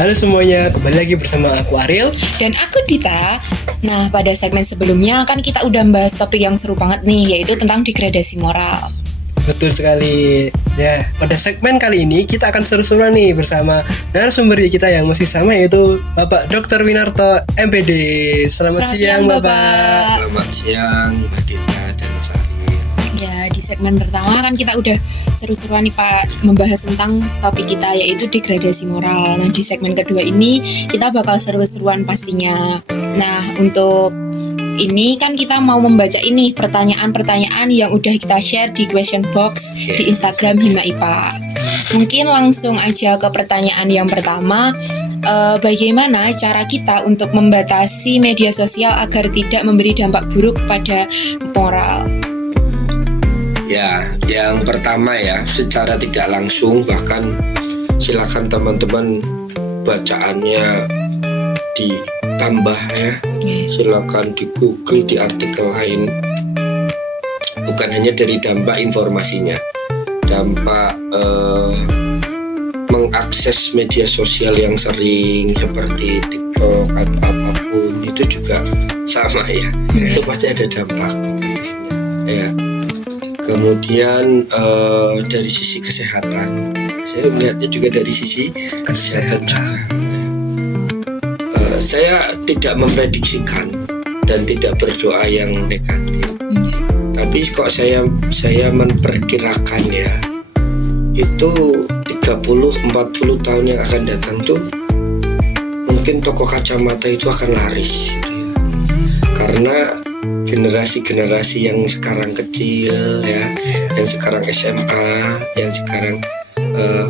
Halo semuanya, kembali lagi bersama aku Ariel dan aku Dita. Nah, pada segmen sebelumnya kan kita udah bahas topik yang seru banget nih, yaitu tentang degradasi moral. Betul sekali. Ya, pada segmen kali ini kita akan seru-seruan nih bersama narasumber kita yang masih sama, yaitu Bapak Dr. Winarto MPD. Selamat siang Bapak. Selamat siang Mbak Dita dan Mas Ariel. Ya, di segmen pertama kan kita udah seru-seruan nih Pak, membahas tentang topik kita yaitu degradasi moral. Nah, di segmen kedua ini kita bakal seru-seruan pastinya. Nah, untuk ini kan kita mau membaca ini pertanyaan-pertanyaan yang udah kita share di question box di Instagram Hima IPA. Mungkin langsung aja ke pertanyaan yang pertama. Bagaimana cara kita untuk membatasi media sosial agar tidak memberi dampak buruk pada moral? Ya, yang pertama ya, secara tidak langsung bahkan silakan teman-teman bacaannya ditambah ya. Silakan di Google, di artikel lain. Bukan hanya dari dampak informasinya, dampak mengakses media sosial yang sering seperti TikTok atau apapun itu juga sama ya. Itu pasti ada dampak negatifnya ya. Kemudian dari sisi kesehatan, saya melihatnya juga dari sisi kesehatan juga. Saya tidak memprediksikan dan tidak berdoa yang negatif. Tapi kok saya memperkirakan ya, itu 30-40 tahun yang akan datang tuh mungkin toko kacamata itu akan laris gitu ya. Karena generasi-generasi yang sekarang kecil ya, yang sekarang SMA, yang sekarang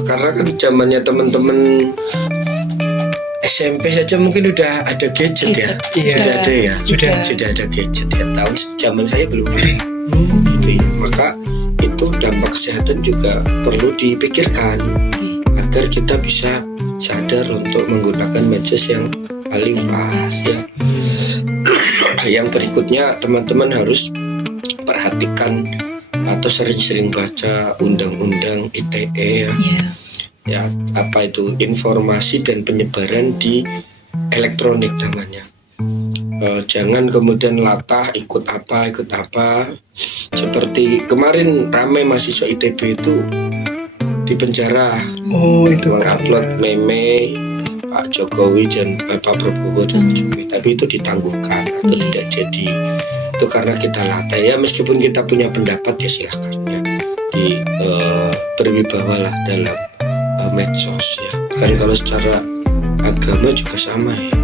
karena kan zamannya teman-teman SMP saja mungkin udah ada gadget ya. Sudah ada ya, sudah ada gadget ya. Tahun zaman saya belum ada. Gitu ya. Maka itu dampak kesehatan juga perlu dipikirkan agar kita bisa sadar untuk menggunakan medsos yang paling pas ya. Yang berikutnya teman-teman harus perhatikan atau sering-sering baca undang-undang ITE ya. Ya, apa itu informasi dan penyebaran di elektronik namanya. Jangan kemudian latah ikut apa. Seperti kemarin ramai mahasiswa ITB itu di penjara. Itu mengupload meme Pak Jokowi dan Bapak Prabowo dan Jokowi, tapi itu ditangguhkan atau tidak jadi. Itu karena kita latah ya, meskipun kita punya pendapat ya silahkan ya berwibawalah dalam medsos ya. Kan kalau secara agama juga sama ya,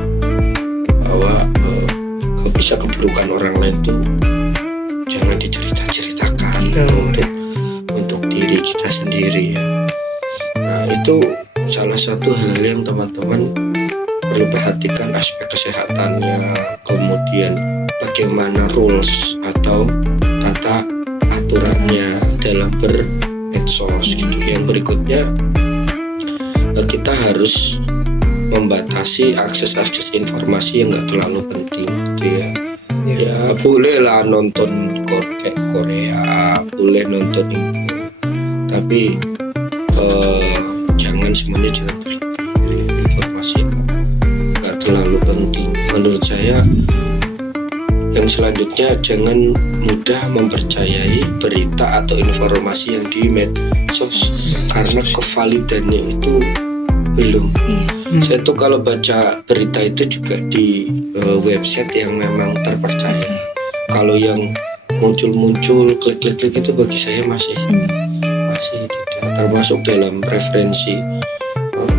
bahwa kalau bisa keburukan orang lain tuh jangan diceritakan untuk diri kita sendiri ya. Nah itu salah satu hal yang teman-teman perlu perhatikan, aspek kesehatannya, kemudian bagaimana rules atau tata aturannya dalam bermedsos gitu. Yang berikutnya kita harus membatasi akses informasi yang nggak terlalu penting gitu ya. Ya bolehlah nonton Korea, boleh nonton info, tapi jangan semuanya jangan berlebihan, informasi yang nggak terlalu penting. Menurut saya yang selanjutnya jangan mudah mempercayai berita atau informasi yang di medsos karena kevalidannya itu belum. Saya tuh kalau baca berita itu juga di website yang memang terpercaya. Kalau yang muncul klik itu bagi saya masih tidak termasuk dalam referensi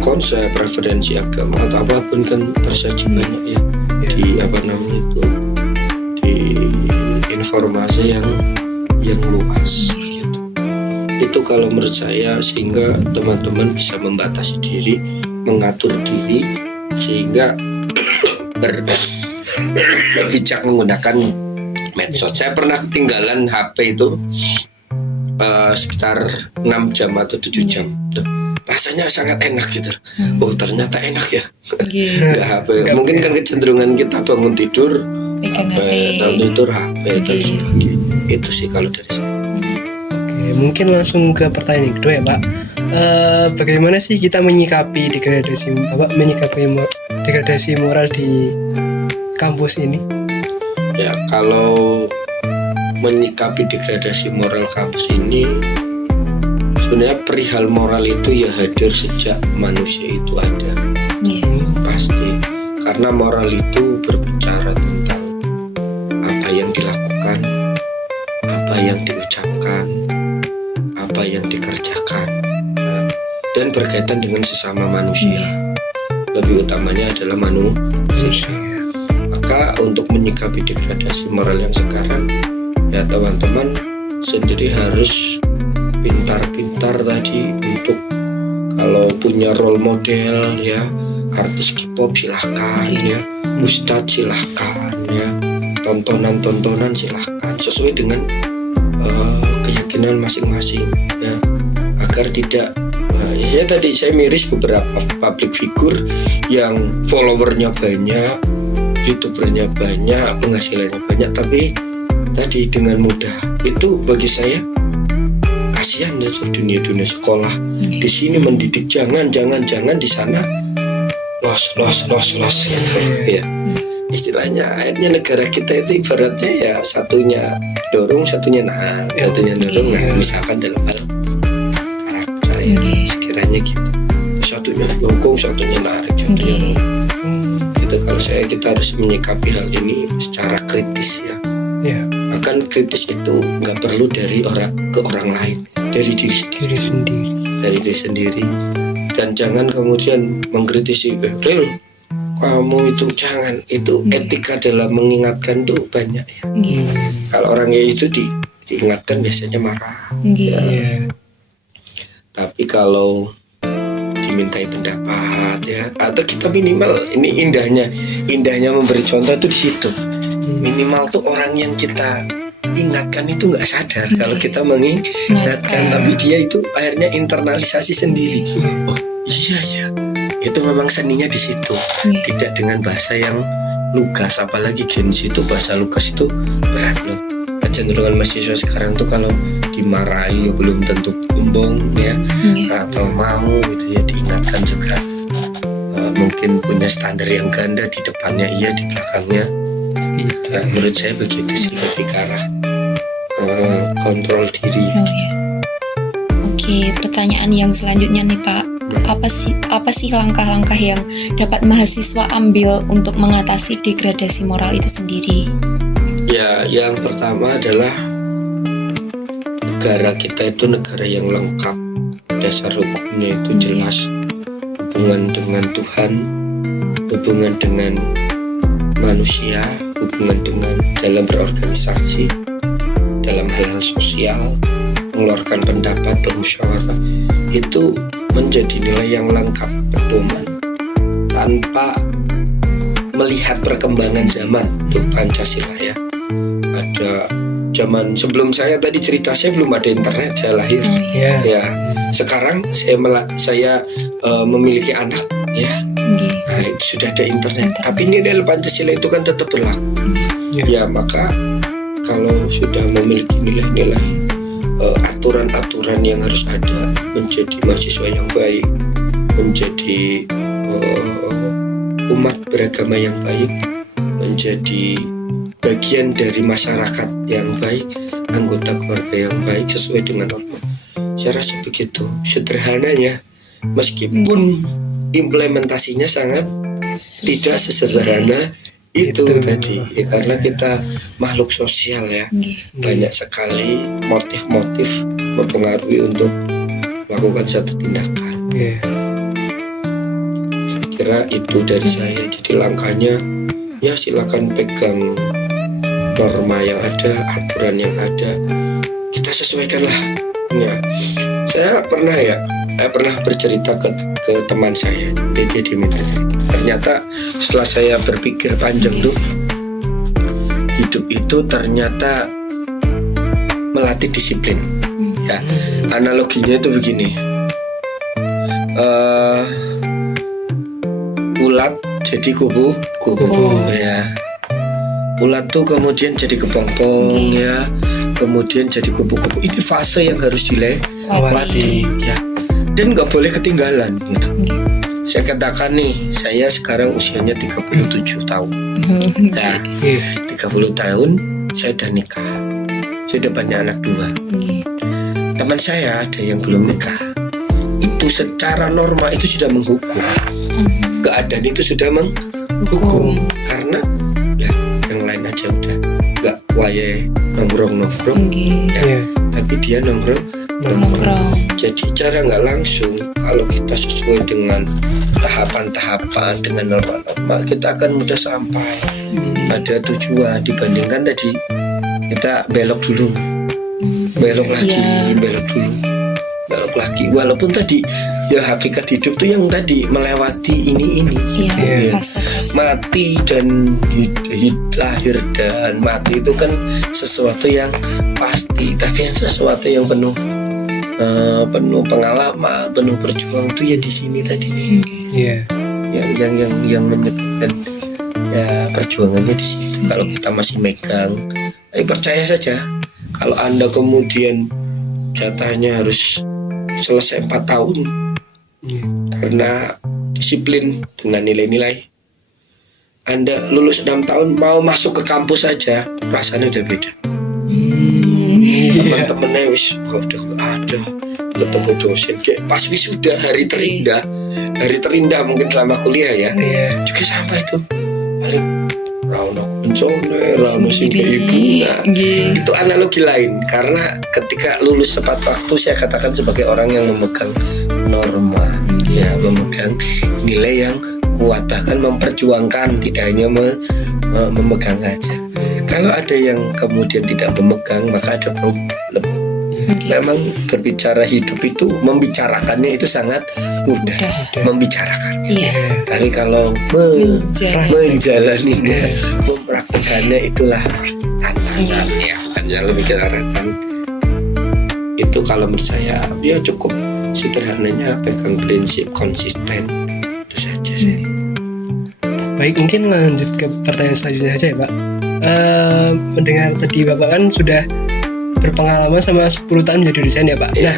konsep, referensi agama atau apapun kan tersaji banyak ya di di informasi yang luas gitu. Itu kalau menurut saya, sehingga teman-teman bisa membatasi diri, mengatur diri sehingga bijak menggunakan medsos. Saya pernah ketinggalan HP itu sekitar 6 jam atau 7 jam. Rasanya sangat enak gitu. Oh ternyata enak ya. Nggak HP. Mungkin kan kecenderungan kita bangun tidur HP, bangun tidur HP dan sebagainya. Itu sih kalau dari saya. Oke, mungkin langsung ke pertanyaan kedua ya Pak. bagaimana sih kita menyikapi degradasi moral di kampus ini? Ya, kalau menyikapi degradasi moral kampus ini, sebenarnya perihal moral itu ya hadir sejak manusia itu ada. Pasti, karena moral itu berbicara tentang apa yang dilakukan, apa yang diucapkan, apa yang dikerjakan, dan berkaitan dengan sesama manusia. Lebih utamanya adalah manusia. Maka untuk menyikapi degradasi moral yang sekarang, ya teman-teman sendiri harus pintar-pintar tadi untuk kalau punya role model ya, artis K-pop silahkan ya, ustadz silahkan ya, tontonan-tontonan silahkan sesuai dengan keyakinan masing-masing ya, agar tidak ya tadi saya miris beberapa public figure yang followernya banyak, youtubernya banyak, penghasilannya banyak, tapi tadi dengan mudah itu bagi saya kasihan ya, dunia sekolah di sini mendidik jangan di sana los gitu ya. Istilahnya akhirnya negara kita itu ibaratnya ya satunya dorong satunya nahan, misalkan dalam hal karakter ya sekiranya gitu, satunya dongkong satunya narik contohnya itu. Kalau kita harus menyikapi hal ini secara kritis ya. Akan kritis itu nggak perlu dari orang ke orang lain, dari diri sendiri. Dan jangan kemudian mengkritisi April, kamu itu jangan, itu etika dalam mengingatkan tuh banyak ya. Kalau orangnya itu diingatkan biasanya marah. Tapi kalau dimintai pendapat ya, atau kita minimal ini indahnya memberi contoh itu di situ. Minimal tuh orang yang kita ingatkan itu nggak sadar kalau kita mengingatkan, tapi dia itu akhirnya internalisasi sendiri. Oh iya ya, itu memang seninya di situ, tidak dengan bahasa yang lugas, apalagi Gen Z itu bahasa lugas itu berat loh. Kecenderungan mahasiswa sekarang tuh kalau dimarahi ya belum tentu sombong ya, atau mau gitu ya diingatkan juga. Mungkin punya standar yang ganda, di depannya iya, di belakangnya tidak. Nah, menurut saya begitu sih, lebih ke arah kontrol diri. Oke, pertanyaan yang selanjutnya nih Pak, apa sih langkah-langkah yang dapat mahasiswa ambil untuk mengatasi degradasi moral itu sendiri? Ya, yang pertama adalah negara kita itu negara yang lengkap, dasar hukumnya itu jelas, hubungan dengan Tuhan, hubungan dengan manusia, hubungan dengan dalam berorganisasi, dalam hal-hal sosial, mengeluarkan pendapat, bermusyawarah, itu menjadi nilai yang lengkap, pedoman tanpa melihat perkembangan zaman. Itu Pancasila ya. Ada zaman sebelum saya tadi cerita, saya belum ada internet, saya lahir ya. Sekarang saya memiliki anak ya. Nah, itu sudah ada internet, tapi nilai Pancasila itu kan tetap berlaku. Ya, maka kalau sudah memiliki nilai-nilai, aturan-aturan yang harus ada, menjadi mahasiswa yang baik, menjadi umat beragama yang baik, menjadi bagian dari masyarakat yang baik, anggota keluarga yang baik sesuai dengan norma. Saya rasa begitu sederhananya, meskipun implementasinya sangat tidak sesederhana itu tadi ya, karena kita makhluk sosial ya, banyak sekali motif-motif mempengaruhi untuk melakukan satu tindakan. Saya kira itu dari saya. Jadi langkahnya ya silakan pegang norma yang ada, aturan yang ada, kita sesuaikanlah ya. Saya pernah bercerita ke teman saya, dia diminta cerita. Ternyata setelah saya berpikir panjang tuh, hidup itu ternyata melatih disiplin ya. Analoginya itu begini, ulat jadi kupu ya. Ulat tuh kemudian jadi kepompong ya, kemudian jadi kupu-kupu. Ini fase yang harus dilewati ya. dan nggak boleh ketinggalan gitu. Saya katakan nih, saya sekarang usianya 37 tahun. Nah, 30 tahun saya udah nikah. Saya udah punya anak 2. Teman saya ada yang belum nikah. Itu secara norma itu sudah menghukum. Keadaan itu sudah menghukum. Karena ya, yang lain aja udah nggak wae nongkrong-nongkrong. Ya, tapi dia nongkrong. Jadi cara nggak langsung kalau kita sesuai dengan tahapan-tahapan, dengan norma-norma, kita akan mudah sampai pada tujuan dibandingkan tadi kita belok dulu, belok lagi, walaupun tadi ya hakikat hidup tuh yang tadi melewati ini mati dan lahir dan mati itu kan sesuatu yang pasti, tapi yang sesuatu yang penuh pengalaman, penuh perjuangan itu ya di sini tadi. Yang menyebabkan ya perjuangannya di situ. Kalau kita masih megang, percaya saja. Kalau Anda kemudian jatahnya harus selesai 4 tahun karena disiplin dengan nilai-nilai, Anda lulus 6 tahun mau masuk ke kampus saja rasanya udah beda. Teman-temannya udah gak ada, ketemu dosen kayak pas wisuda hari terindah mungkin selama kuliah ya, juga sama itu paling rauno kencone, rauno singke ibu. Itu analogi lain karena ketika lulus tepat waktu saya katakan sebagai orang yang memegang norma, ya memegang nilai yang kuat, bahkan memperjuangkan, tidak hanya memegang aja. Kalau ada yang kemudian tidak memegang maka ada problem. Memang berbicara hidup itu, membicarakannya itu sangat mudah. Membicarakannya. Tapi kalau menjalaninya, mempraktikannya itulah tantangannya. Yang lebih kelihatan itu kalau menurut saya ya cukup sederhananya pegang prinsip konsisten itu saja sih. Baik, mungkin lanjut ke pertanyaan selanjutnya saja ya Pak. Mendengar tadi Bapak kan sudah berpengalaman sama 10 tahun menjadi dosen ya Pak. Nah,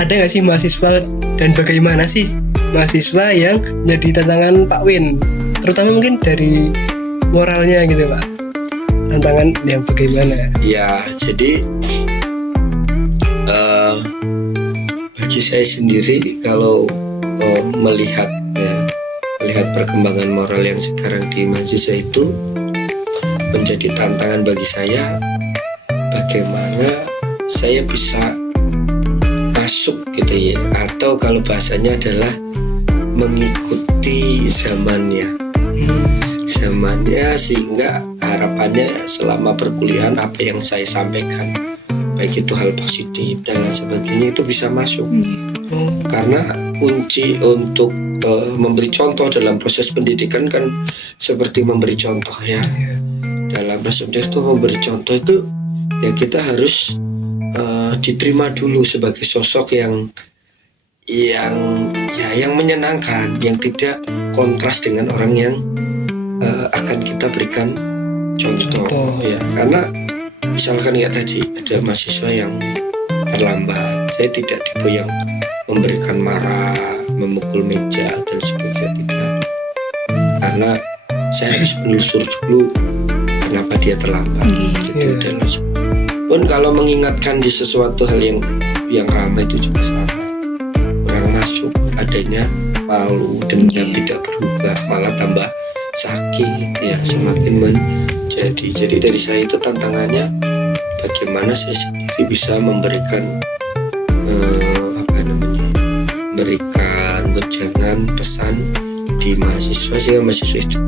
ada nggak sih mahasiswa dan bagaimana sih mahasiswa yang menjadi tantangan Pak Win, terutama mungkin dari moralnya gitu Pak, tantangan yang bagaimana? Ya, jadi bagi saya sendiri kalau melihat perkembangan moral yang sekarang di mahasiswa itu menjadi tantangan bagi saya, bagaimana saya bisa masuk gitu ya, atau kalau bahasanya adalah mengikuti zamannya sehingga harapannya selama perkuliahan apa yang saya sampaikan, baik itu hal positif dan lain sebagainya, itu bisa masuk. Karena kunci untuk memberi contoh dalam proses pendidikan kan seperti memberi contoh ya. Dalam proses pendidikan itu memberi contoh itu ya kita harus diterima dulu sebagai sosok yang menyenangkan, yang tidak kontras dengan orang yang akan kita berikan contoh. Ya, karena misalkan ya tadi ada mahasiswa yang terlambat, saya tidak tipe yang memberikan marah, memukul meja dan sebagainya, tidak. Karena saya harus menelusur dulu kenapa dia terlambat gitu. Dan pun kalau mengingatkan di sesuatu hal yang ramai itu juga sama, kurang masuk, adanya malu, dendam tidak berubah, malah tambah sakit ya, semakin menjadi. Jadi dari saya itu tantangannya bagaimana saya sendiri bisa memberikan wejangan pesan di mahasiswa sehingga mahasiswa itu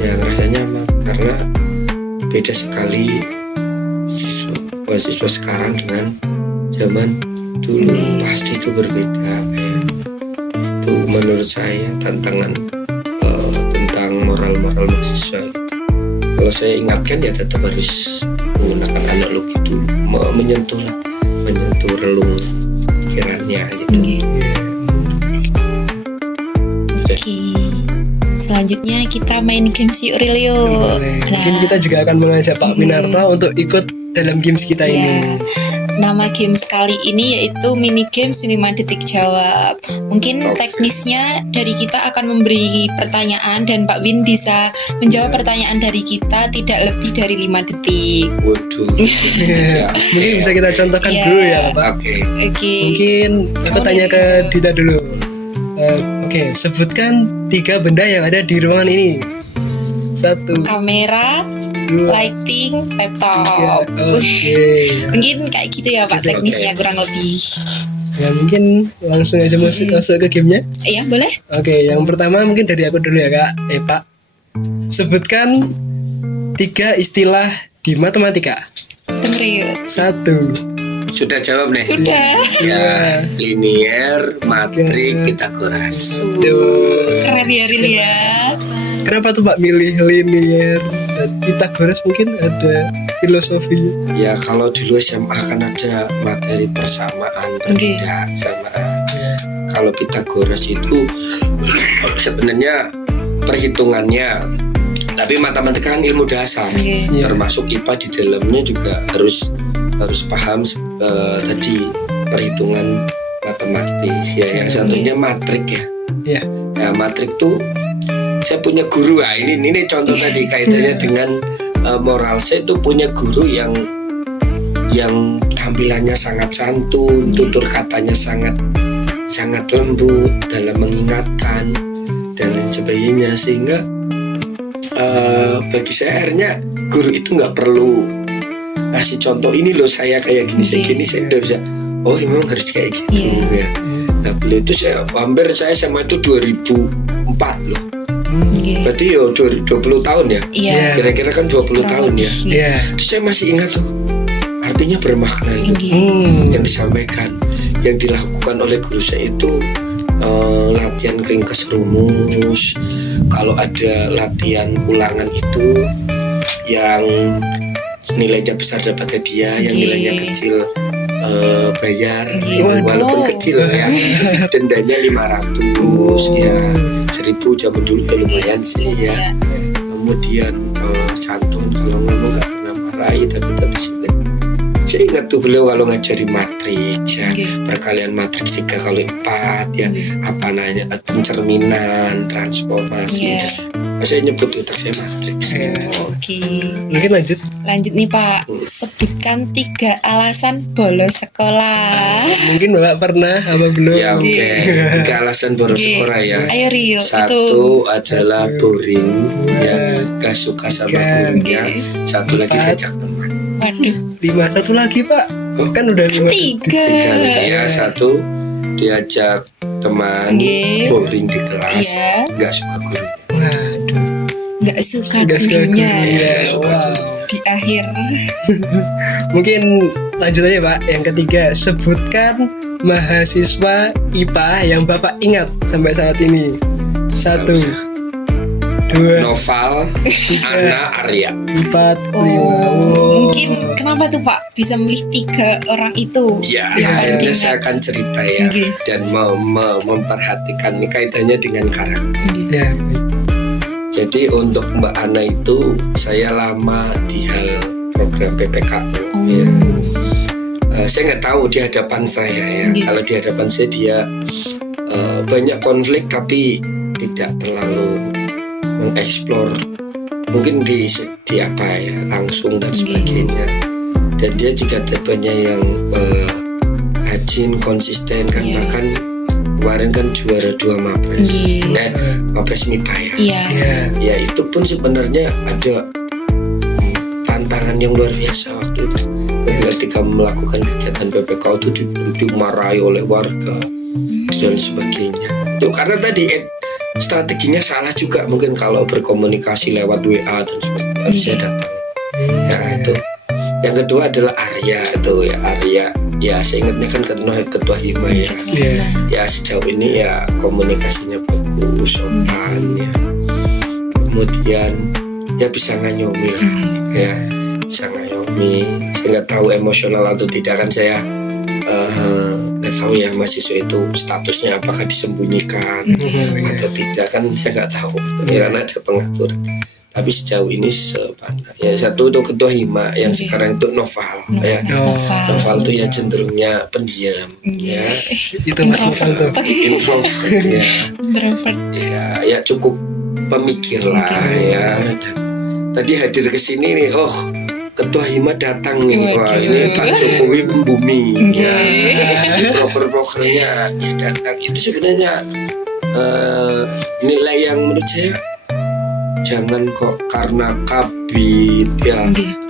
yang rasanya nyaman, karena beda sekali mahasiswa sekarang dengan zaman dulu, pasti itu berbeda ya. Itu menurut saya tantangan tentang moral mahasiswa gitu. Kalau saya ingatkan ya tetap harus menggunakan analogi dulu, menyentuh relung pikirannya gitu. Selanjutnya kita main games yuk Rilio. Mungkin kita juga akan mengajak Pak Winarto untuk ikut dalam games kita ini. nama games kali ini yaitu mini games 5 detik jawab. Mungkin teknisnya dari kita akan memberi pertanyaan dan Pak Win bisa menjawab pertanyaan dari kita tidak lebih dari 5 detik. Waduh. Ya. Mungkin bisa kita contohkan Iya. dulu ya Pak. Oke. Oke. Mungkin aku Kamu tanya dari ke mana? Dita dulu. Oke, sebutkan 3 benda yang ada di ruangan ini. 1, Kamera, 2, lighting, 3. laptop. Oke. Mungkin kayak gitu ya Pak Oke. teknisnya kurang lebih. Ya mungkin langsung aja masuk ke gamenya. Iya boleh? Oke, yang pertama mungkin dari aku dulu ya Kak. Pak, sebutkan 3 istilah di matematika. Dengerin. 1, Sudah jawab nih. Sudah. Ya, linier, matrik, Pitagoras. Keren ya Ril ya. kenapa tuh Pak milih linier dan Pitagoras? Mungkin ada filosofinya. Ya kalau dulu SMA kan ada materi persamaan tidak samaan. Kalau Pitagoras itu sebenarnya perhitungannya, tapi matematika kan ilmu dasar, Oke. termasuk IPA di dalamnya juga harus paham tadi perhitungan matematis ya. Yang satunya matrik ya. Iya. Ya matrik tuh saya punya guru, ini contoh tadi kaitannya dengan moral. Saya tuh punya guru yang tampilannya sangat santun, tutur katanya sangat lembut dalam mengingatkan dan lain sebagainya, sehingga bagi saya akhirnya guru itu nggak perlu kasih contoh, ini loh saya kayak gini, saya udah bisa, oh memang harus kayak gitu ya. Nah beliau itu saya sama itu 2004 loh. Berarti yo 20 tahun ya. Iya. Kira-kira kan 20 tahun ya. Iya. Terus saya masih ingat tuh, artinya bermakna itu yang disampaikan, yang dilakukan oleh guru saya itu latihan ringkas rumus. Kalau ada latihan ulangan itu yang nilainya besar dapat hadiah, yang nilainya kecil bayar, walaupun kecil ya, dendanya 500 ya, 1000 zaman dulu ya lumayan sih ya. Kemudian santun, kalau ngomong gak pernah marahi tapi disiplin. Saya ingat tuh beliau kalau ngajari matriks ya, perkalian matriks 3 kali 4 ya, apa namanya, pencerminan, transformasi. Saya nyebut otak saya matriks. Oke. Mungkin lanjut nih Pak. Sebutkan 3 alasan bolos sekolah. Mungkin Bapak pernah apa belum? Ya oke. 3 alasan bolos sekolah ya. Ayo Ril. Satu adalah boring ya, gak suka sama gurunya. Satu lagi diajak teman. Waduh. 5, satu lagi Pak. Kan udah 5. 3. Ya, satu diajak teman, boring di kelas, gak suka gurunya. Waduh. Gak suka gurunya. Wow. Di akhir. Mungkin lanjut aja Pak. Yang ketiga, sebutkan mahasiswa IPA yang Bapak ingat sampai saat ini. 1, 2, Noval, Ana, Arya. 4, 5. Mungkin kenapa tuh Pak bisa memilih 3 orang itu? Ya, Yang akhirnya paling saya ingat. akan cerita ya, dan memperhatikan ini kaitannya dengan karakter. Ya. Jadi untuk Mbak Ana itu saya lama di hal program PPKU ya. Saya nggak tahu di hadapan saya ya. Kalau di hadapan saya dia banyak konflik tapi tidak terlalu mengeksplor, mungkin di apa ya, langsung dan sebagainya. Dan dia juga tipenya yang rajin, konsisten kan, bahkan kemarin kan juara 2 Mapres, Mapres MIPA ya. Ya itu pun sebenarnya ada tantangan yang luar biasa waktu itu. Ketika melakukan kegiatan PPK itu dimarahi oleh warga dan sebagainya. Itu karena tadi strateginya salah juga, mungkin kalau berkomunikasi lewat WA dan sebagainya harus saya datang. Ya itu. Yang kedua adalah Arya itu ya, Arya. Ya saya ingatnya kan ketua Hima ya. Ya sejauh ini ya komunikasinya bagus, sopan ya. Kemudian ya bisa ngayomi lah ya, bisa ngayomi. Saya nggak tahu emosional atau tidak, kan saya nggak tahu ya mahasiswa itu statusnya apakah disembunyikan atau tidak, kan saya nggak tahu ya, karena ada pengaturan. Tapi sejauh ini sepanah. Yang satu itu ketua hima, yang sekarang itu Noval. Ya. Noval itu ya cenderungnya pendiam, ya. Itu Mas Noval tuh. Introvert, ya. Introvert. Ya cukup pemikir lah, ya. Dan tadi hadir ke sini nih, ketua hima datang nih. Wah, ini Pak Jokowi membumi, ya. Broker-brokernya ya datang. Itu sebenarnya nilai yang menurut saya jangan kok karena kabit ya,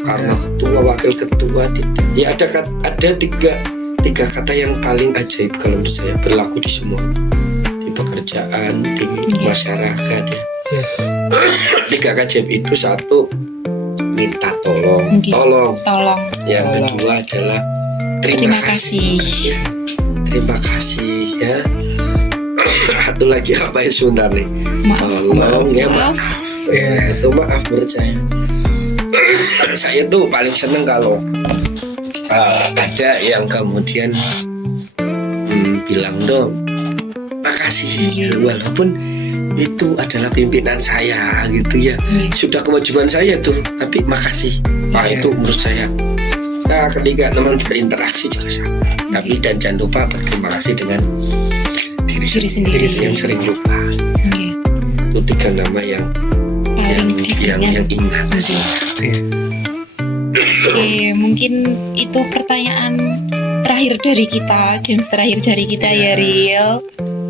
karena ketua wakil ketua tidak. Ya ada tiga kata yang paling ajaib kalau menurut saya berlaku di semua, di pekerjaan, di masyarakat ya. Tiga ajaib itu, satu minta tolong. Yang kedua adalah terima kasih. Ya. Terima kasih ya. Satu lagi apa ya Sunda nih? Tolong ya, maaf. Ya, itu maaf menurut saya. Saya tuh paling seneng kalau ada yang kemudian bilang dong makasih, walaupun itu adalah pimpinan saya gitu ya. Sudah kewajiban saya tuh, tapi makasih. Nah itu menurut saya. Nah ketika teman berinteraksi juga sama. Tapi dan jangan lupa berterima kasih dengan diri sendiri yang sering lupa. Itu tiga nama yang ingat sih. Oke, mungkin itu pertanyaan terakhir dari kita, games terakhir dari kita ya Ril.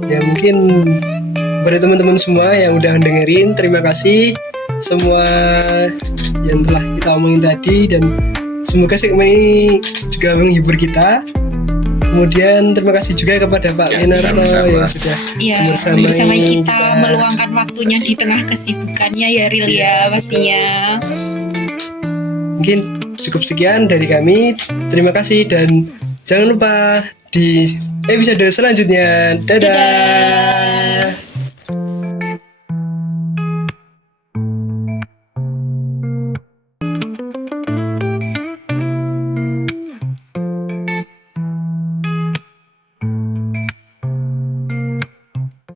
Ya mungkin bagi teman-teman semua yang udah dengerin, terima kasih semua yang telah kita omongin tadi, dan semoga segmen ini juga menghibur kita. Kemudian terima kasih juga kepada Pak Winarto yang sudah bersama kita meluangkan waktunya di tengah kesibukannya ya Ril ya pastinya. Mungkin cukup sekian dari kami. Terima kasih dan jangan lupa di episode selanjutnya. Dadah.